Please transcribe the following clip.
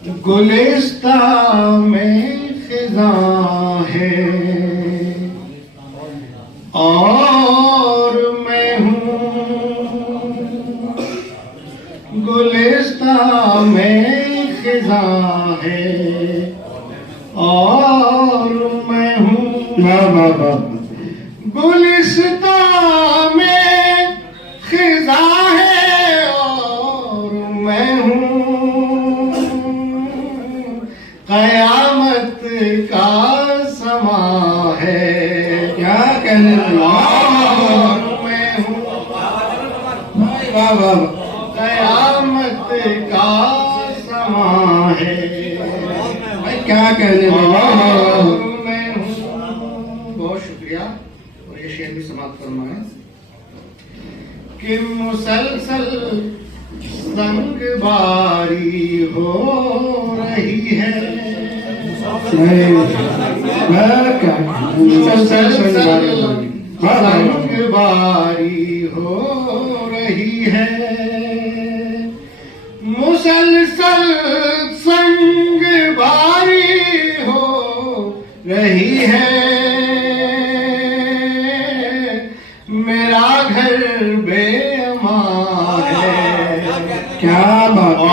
गुलिस्तां में खिज़ां है और मैं हूँ, गुलिस्तां में खिज़ां है और मैं हूँ। गुलिस्तां में खिज़ां है और मैं हूँ, क़यामत का समा है। क्या कहने मैं हूँ, क़यामत का समा है। क्या कहने मैं हूँ। बहुत शुक्रिया। और ये शेर भी समाप्त फरमाएं कि मुसलसल संगबारी हो रही है, मुसलसल संगबारी हो रही है, मुसलसल संगबारी हो रही है। मेरा घर बेअमान है। क्या बात है।